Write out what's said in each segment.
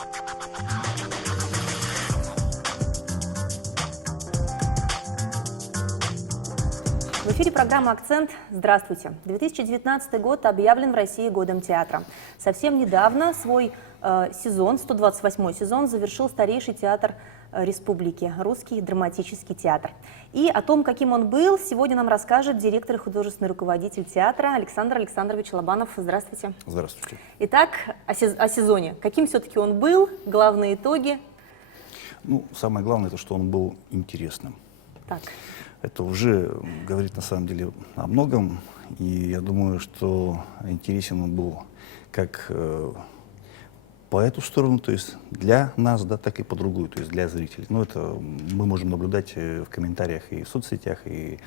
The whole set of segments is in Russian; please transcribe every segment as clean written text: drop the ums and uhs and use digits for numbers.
В эфире программа «Акцент». Здравствуйте. 2019 год объявлен в России годом театра. Совсем недавно свой сезон, 128-й сезон, завершил старейший театр республики — Русский драматический театр. И о том, каким он был, сегодня нам расскажет директор и художественный руководитель театра Александр Александрович Лобанов. Здравствуйте. Здравствуйте. Итак, о сезоне. Каким все-таки он был? Главные итоги? Ну, самое главное, то, что он был интересным. Так. Это уже говорит на самом деле о многом, и я думаю, что интересен он был как по эту сторону, то есть для нас, да, так и по другую, то есть для зрителей. Но это мы можем наблюдать в комментариях и в соцсетях, и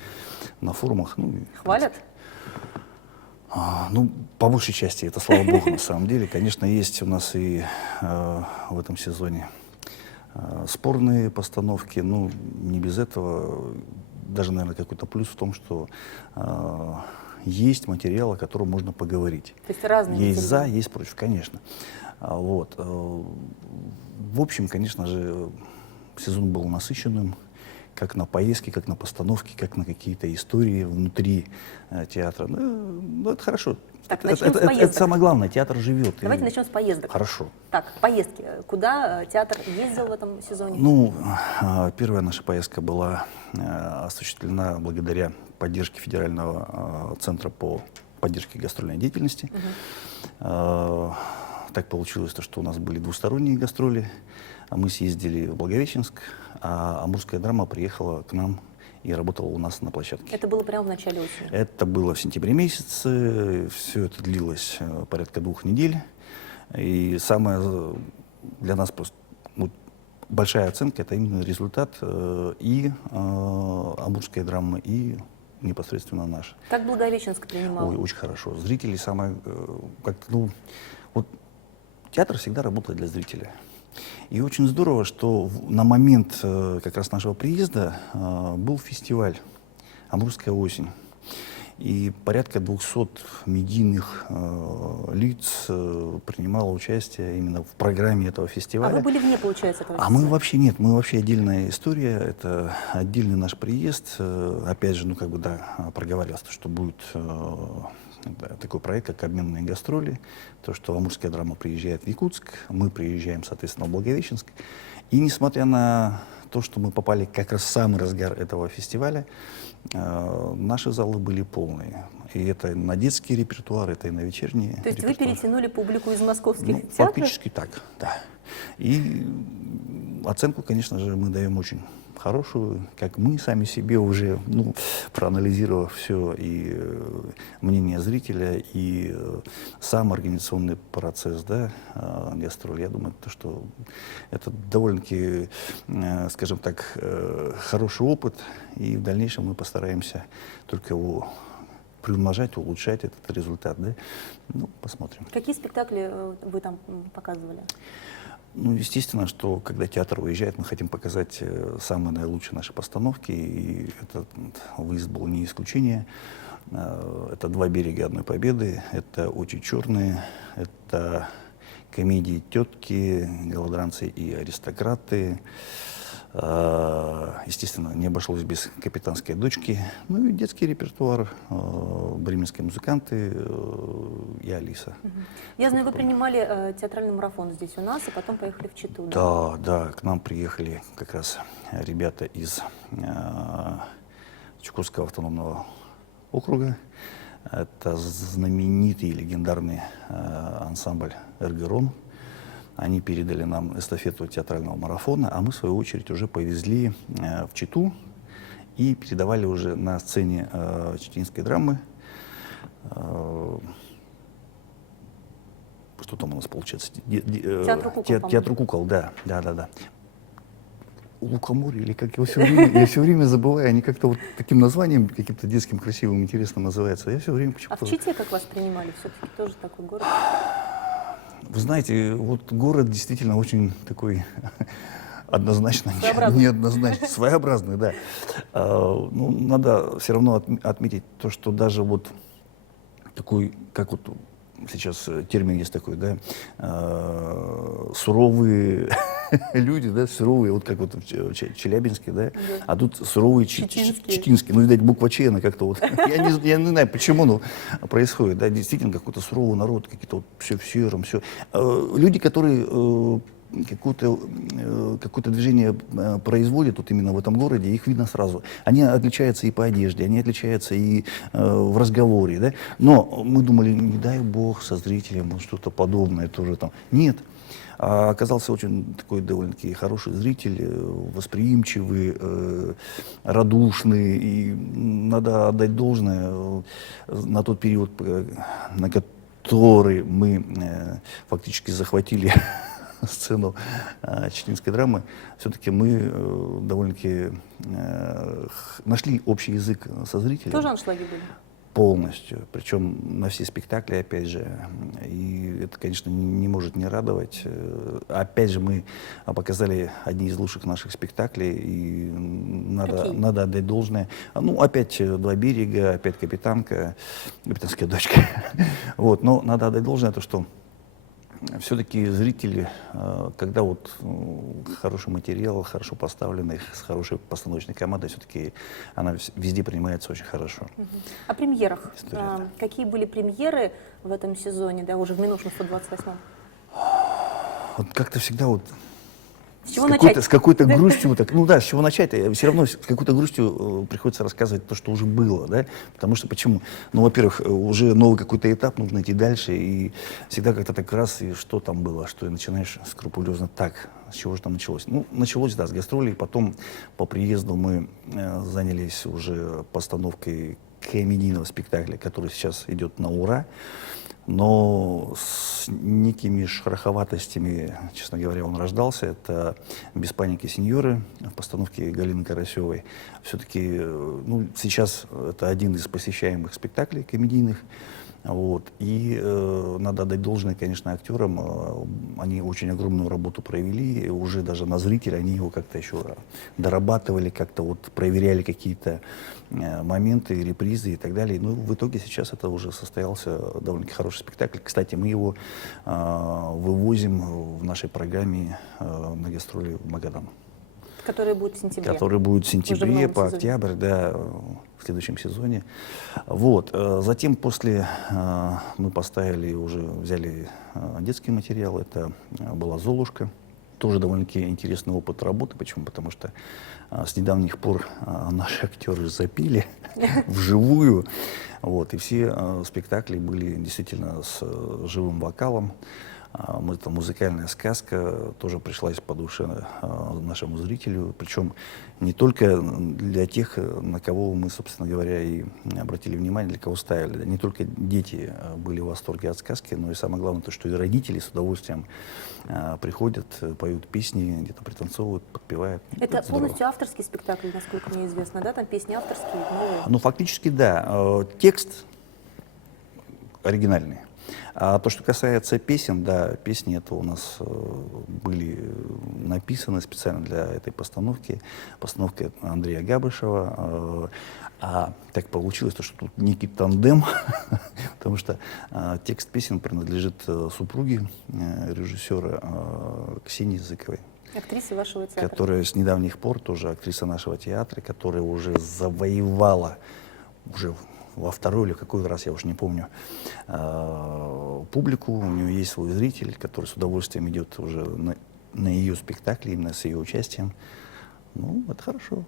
на форумах. Ну, Хвалят? Ну, по большей части, это слава богу, на самом деле. Конечно, есть у нас и в этом сезоне спорные постановки, ну, не без этого. Даже, наверное, какой-то плюс в том, что есть материал, о котором можно поговорить. То есть разные есть материалы. за, есть против, конечно. Вот. В общем, конечно же, сезон был насыщенным, как на поездки, как на постановки, как на какие-то истории внутри театра. Ну, это хорошо. Так, начнем с поездок. Это самое главное, театр живет. Давайте начнем с поездок. Хорошо. Так, поездки. Куда театр ездил в этом сезоне? Ну, первая наша поездка была осуществлена благодаря поддержке Федерального центра по поддержке гастрольной деятельности. Так получилось, что у нас были двусторонние гастроли. Мы съездили в Благовещенск, а амурская драма приехала к нам и работала у нас на площадке. Это было прямо в начале осени? Это было в сентябре месяце. Все это длилось порядка 2 недель. И самое для нас просто большая оценка — это именно результат и амурской драмы, и непосредственно наш. Как Благовещенск принимал? Ой, очень хорошо. Зрители самое как-то, ну, вот театр всегда работает для зрителя. И очень здорово, что на момент как раз нашего приезда был фестиваль «Амурская осень». И порядка 200 медийных лиц принимало участие именно в программе этого фестиваля. А вы были вне, получается, этого фестиваля? Мы вообще нет, мы вообще отдельная история, это отдельный наш приезд. Опять же, ну как бы, да, проговаривалось, что будет такой проект, как обменные гастроли, то, что амурская драма приезжает в Якутск, мы приезжаем, соответственно, в Благовещенск. И несмотря на то, что мы попали как раз в самый разгар этого фестиваля, наши залы были полные. И это на детский репертуар, это и на вечерние. То есть репертуар. Вы перетянули публику из московских театров? Фактически так, да. И оценку, конечно же, мы даем очень хорошую, как мы сами себе уже, ну, проанализировав все, и мнение зрителя, и сам организационный процесс, да, гастроли. Я думаю, что это довольно-таки, скажем так, хороший опыт, и в дальнейшем мы постараемся только его приумножать, улучшать этот результат, да. Ну, посмотрим. Какие спектакли вы там показывали? Ну, естественно, что когда театр уезжает, мы хотим показать самые наилучшие наши постановки, и этот выезд был не исключение. Это «Два берега одной победы», это «Очи черные», это комедии «Тетки», «Голодранцы и аристократы». Естественно, не обошлось без «Капитанской дочки». Ну и детский репертуар, «Бременские музыканты» и «Алиса». Я знаю, вы принимали театральный марафон здесь у нас, и потом поехали в Читу. Да, да, к нам приехали как раз ребята из Чукотского автономного округа. Это знаменитый и легендарный ансамбль «Эргерон». Они передали нам эстафету театрального марафона, а мы, в свою очередь, уже повезли в Читу и передавали уже на сцене читинской драмы. Что там у нас получается? Театр кукол, да. Лукоморье, или как его я все время забываю, они как-то вот таким названием, каким-то детским, красивым, интересным называются. Я все время почему-то... А в Чите как вас принимали? Все-таки тоже такой город? Вы знаете, вот город действительно очень такой однозначно, неоднозначный, своеобразный, да. Ну, надо все равно отметить то, что даже вот такой, как вот сейчас термин есть такой, да, суровые люди, да, суровые, вот как вот в Челябинске, да, а тут суровые читинские. Ну, видать, буква Ч, она как-то вот, я не знаю, почему, но происходит, да, действительно какой-то суровый народ, какие-то вот все в сером, все. Люди, которые какое-то движение производят вот именно в этом городе, их видно сразу. Они отличаются и по одежде, они отличаются и в разговоре, да. Но мы думали, не дай бог со зрителем вот что-то подобное тоже там. Нет. А оказался очень такой довольно-таки хороший зритель, восприимчивый, радушный. И надо отдать должное на тот период, на который мы фактически захватили сцену читинской драмы, все-таки мы довольно-таки нашли общий язык со зрителем. Тоже аншлаги были? Полностью. Причем на все спектакли, опять же. И это, конечно, не может не радовать. Опять же, мы показали одни из лучших наших спектаклей, и надо отдать должное. Ну, опять «Два берега», опять «Капитанская дочка». Вот. Но надо отдать должное, то, что все-таки зрители, когда вот хороший материал, хорошо поставленный, с хорошей постановочной командой, все-таки она везде принимается очень хорошо. О премьерах. Какие были премьеры в этом сезоне, да, уже в минувшем 128-м? Вот как-то всегда вот с какой-то грустью, так, ну да, с чего начать? Все равно с какой-то грустью приходится рассказывать то, что уже было, да? Потому что почему? Ну, во-первых, уже новый какой-то этап, нужно идти дальше, и всегда как-то так раз, и что там было, что и начинаешь скрупулезно так, с чего же там началось? Ну, началось, да, с гастролей, потом по приезду мы занялись уже постановкой комедийного спектакля, который сейчас идет на ура. Но с некими шероховатостями, честно говоря, он рождался. Это «Без паники, сеньоры» в постановке Галины Карасевой. Все-таки, ну, сейчас это один из посещаемых спектаклей комедийных. Вот. И надо отдать должное, конечно, актерам. Они очень огромную работу провели. Уже даже на зрителя они его как-то еще дорабатывали, как-то вот проверяли какие-то моменты, репризы и так далее. Ну, в итоге сейчас это уже состоялся довольно-таки хороший спектакль. Кстати, мы его вывозим в нашей программе на гастроли в Магадан. Который будет в сентябре. Который будет в сентябре, по октябрь, да, в следующем сезоне. Вот. Затем после мы поставили, уже взяли детский материал, это была «Золушка». Тоже довольно-таки интересный опыт работы. Почему? Потому что с недавних пор наши актеры запели вживую. Вот. И все спектакли были действительно с живым вокалом. Это музыкальная сказка, тоже пришлась по душе нашему зрителю, причем не только для тех, на кого мы, собственно говоря, и обратили внимание, для кого ставили. Не только дети были в восторге от сказки, но и самое главное то, что и родители с удовольствием приходят, поют песни, где-то пританцовывают, подпевают. Это полностью авторский спектакль, насколько мне известно, да? Там песни авторские, новые? Ну, фактически, да. Текст оригинальный. А то, что касается песен, да, песни это у нас были написаны специально для этой постановки. Постановка Андрея Габышева. А так получилось, что тут некий тандем, потому что текст песен принадлежит супруге режиссера Ксении Зыковой. Актрисы вашего театра. Которая с недавних пор тоже актриса нашего театра, которая уже завоевала, уже во второй или какой раз, я уж не помню, публику. У нее есть свой зритель, который с удовольствием идет уже на ее спектакли, именно с ее участием. Ну, это хорошо.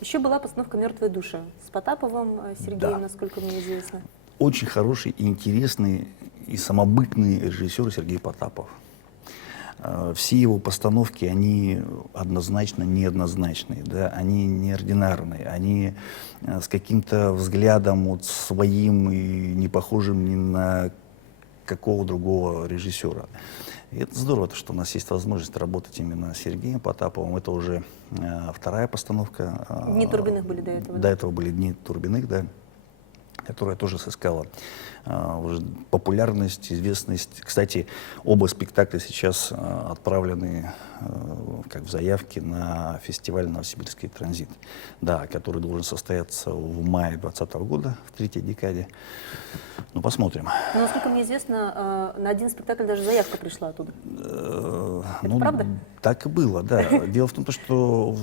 Еще была постановка «Мертвые души» с Потаповым Сергеем, да. Насколько мне известно. Очень хороший и интересный и самобытный режиссер Сергей Потапов. Все его постановки, они однозначно неоднозначные, да? Они неординарные, они с каким-то взглядом вот своим и не похожим ни на какого другого режиссера. И это здорово, что у нас есть возможность работать именно с Сергеем Потаповым. Это уже вторая постановка. «Дни Турбиных» были до этого? До этого были «Дни Турбиных», да, которая тоже сыскала уже популярность, известность. Кстати, оба спектакля сейчас отправлены как в заявке на фестиваль «Новосибирский транзит», да, который должен состояться в мае 2020 года, в третьей декаде. Ну, посмотрим. Но, насколько мне известно, на один спектакль даже заявка пришла оттуда. Это Ну, правда? так и было, да. Дело в том, что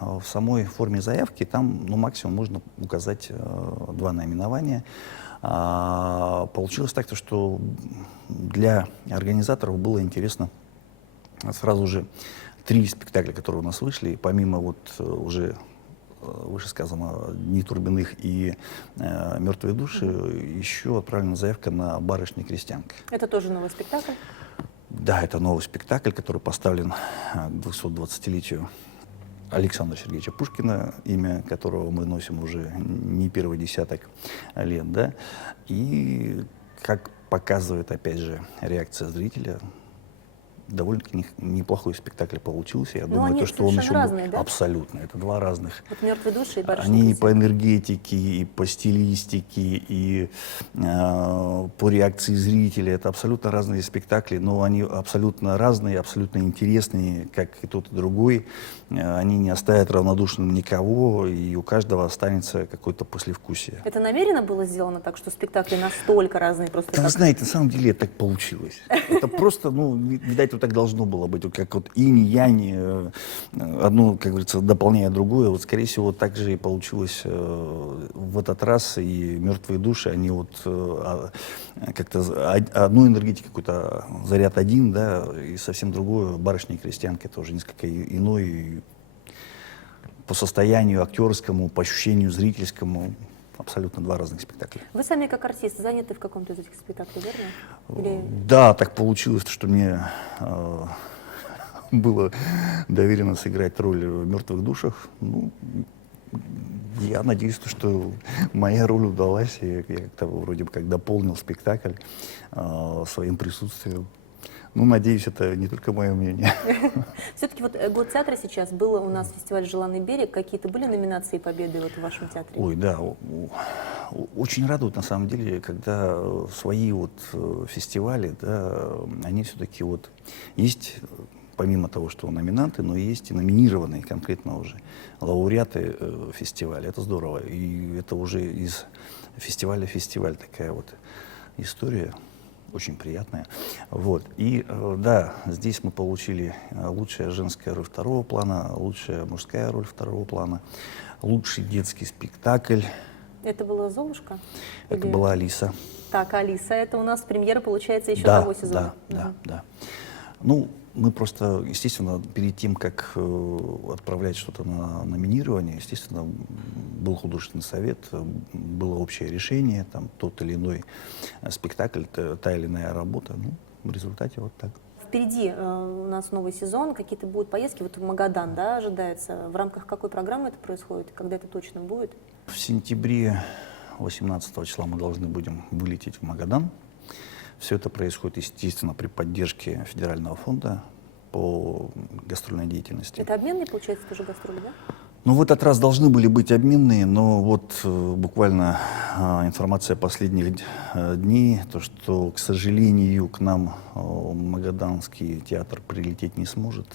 в самой форме заявки там, ну, максимум можно указать 2 наименования. Получилось так, что для организаторов было интересно сразу же 3 спектакля, которые у нас вышли, и помимо вот уже вышесказанного «Дни Турбиных» и «Мертвые души», еще отправлена заявка на «Барышня крестьянка». Это тоже новый спектакль. Да, это новый спектакль, который поставлен к 220-летию Александра Сергеевича Пушкина, имя которого мы носим уже не первый десяток лет, да. И, как показывает, опять же, реакция зрителя, довольно-таки неплохой спектакль получился. Я думаю, они что он еще совершенно разные, да? абсолютно. Это 2 разных. Вот «Мертвые души» и «Барышня Они и крестьянка». по энергетике, и по стилистике, и по реакции зрителя. Это абсолютно разные спектакли, но они абсолютно разные, абсолютно интересные, как и тот, и другой. Они не оставят равнодушным никого, и у каждого останется какое-то послевкусие. Это намеренно было сделано так, что спектакли настолько разные? Просто Да вы как... знаете, на самом деле так получилось. Это просто, ну, видать, вот так должно было быть. Вот как вот инь-янь, одно, как говорится, дополняя другое. Вот, скорее всего, так же и получилось в этот раз. И «Мертвые души», они вот как-то одну энергетику, какой-то заряд один, да, и совсем другое «Барышня и крестьянка», это уже несколько иной. И по состоянию актерскому, по ощущению зрительскому. Абсолютно 2 разных спектакля. Вы сами как артист заняты в каком-то из этих спектаклей, верно? Или... Да, так получилось, что мне было доверено сыграть роль в «Мертвых душах». Ну, я надеюсь, что моя роль удалась, и я как-то вроде бы как дополнил спектакль своим присутствием. Ну, надеюсь, это не только мое мнение. Все-таки вот год театра сейчас, был у нас фестиваль «Желанный берег». Какие-то были номинации и победы вот в вашем театре? Ой, да, очень радует на самом деле, когда свои вот фестивали, да, они все-таки вот есть, помимо того, что номинанты, но есть и номинированные конкретно уже лауреаты фестиваля. Это здорово. И это уже из фестиваля в фестиваль такая вот история. Очень приятная. Вот. И да, здесь мы получили лучшая женская роль 2-го плана, лучшая мужская роль 2-го плана, лучший детский спектакль. Это была «Золушка»? Это Или... была «Алиса». Так, «Алиса», это у нас премьера, получается, еще Да, того сезона. да. Ну, мы просто, естественно, перед тем, как отправлять что-то на номинирование, естественно, был художественный совет, было общее решение, там тот или иной спектакль, та или иная работа. Ну, в результате вот так. Впереди у нас новый сезон, какие-то будут поездки, вот в Магадан, да, ожидается. В рамках какой программы это происходит, когда это точно будет? В сентябре 18 числа мы должны будем вылететь в Магадан. Все это происходит, естественно, при поддержке Федерального фонда по гастрольной деятельности. Это обменные, получается, тоже гастроли, да? Ну, в этот раз должны были быть обменные, но вот буквально информация последних дней, то, что, к сожалению, к нам Магаданский театр прилететь не сможет,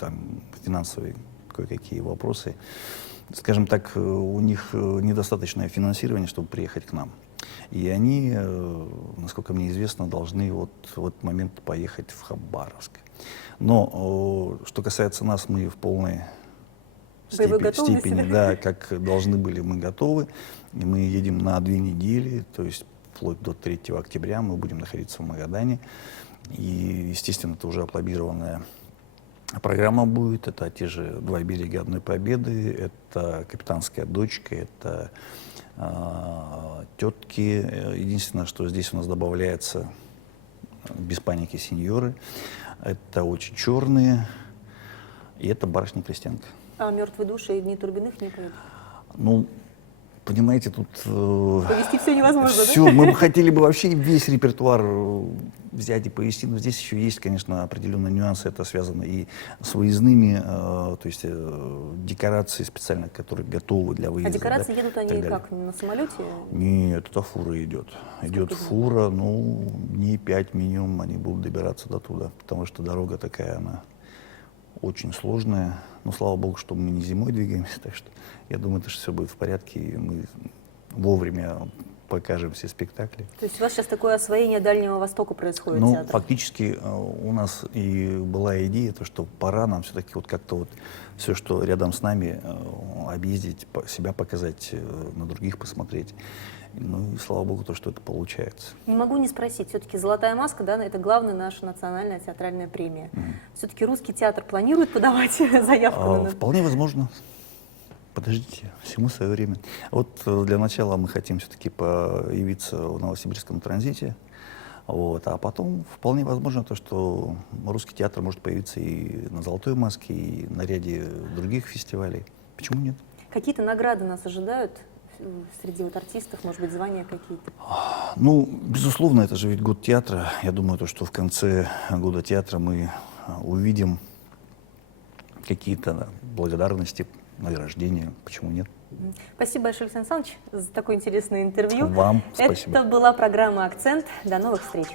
там финансовые кое-какие вопросы. Скажем так, у них недостаточное финансирование, чтобы приехать к нам. И они, насколько мне известно, должны вот в этот момент поехать в Хабаровск. Но что касается нас, мы в полной степени, да, как должны были, мы готовы. И мы едем на 2 недели, то есть вплоть до 3 октября мы будем находиться в Магадане. И, естественно, это уже аплодированная программа будет. Это те же «Два берега одной победы», это «Капитанская дочка», это «Тетки». Единственное, что здесь у нас добавляется «Без паники, сеньоры». Это «Очи черные». И это «Барышня крестьянка». А «Мертвые души» и «Дни Турбиных» не поедут? Ну, понимаете, тут... Повести все невозможно, все, да? мы бы хотели бы вообще весь репертуар взять и повести, но здесь еще есть, конечно, определенные нюансы. Это связано и с выездными, то есть декорации специально, которые готовы для выезда. А декорации да, едут они как, на самолете? Нет, это фура идет. Идет фура, ну, дней 5 минимум они будут добираться до туда, потому что дорога такая, она очень сложная. Но слава богу, что мы не зимой двигаемся, так что я думаю, что все будет в порядке, и мы вовремя покажем все спектакли. То есть у вас сейчас такое освоение Дальнего Востока происходит Ну, театра? фактически у нас и была идея, то, что пора нам все-таки вот как-то вот все, что рядом с нами, объездить, себя показать, на других посмотреть. Ну и слава богу, то, что это получается. Не могу не спросить, все-таки «Золотая маска», да, это главная наша национальная театральная премия. Все-таки русский театр планирует подавать заявку на... Вполне возможно. Подождите, всему свое время. Вот для начала мы хотим все-таки появиться в Новосибирском транзите. Вот, а потом вполне возможно то, что русский театр может появиться и на «Золотой маске», и на ряде других фестивалей. Почему нет? Какие-то награды нас ожидают среди вот артистов, может быть, звания какие-то? Ну, безусловно, это же ведь год театра. Я думаю, то, что в конце года театра мы увидим какие-то благодарности, награждения. Почему нет? Спасибо большое, Александр Александрович, за такое интересное интервью. Вам спасибо. Это была программа «Акцент». До новых встреч.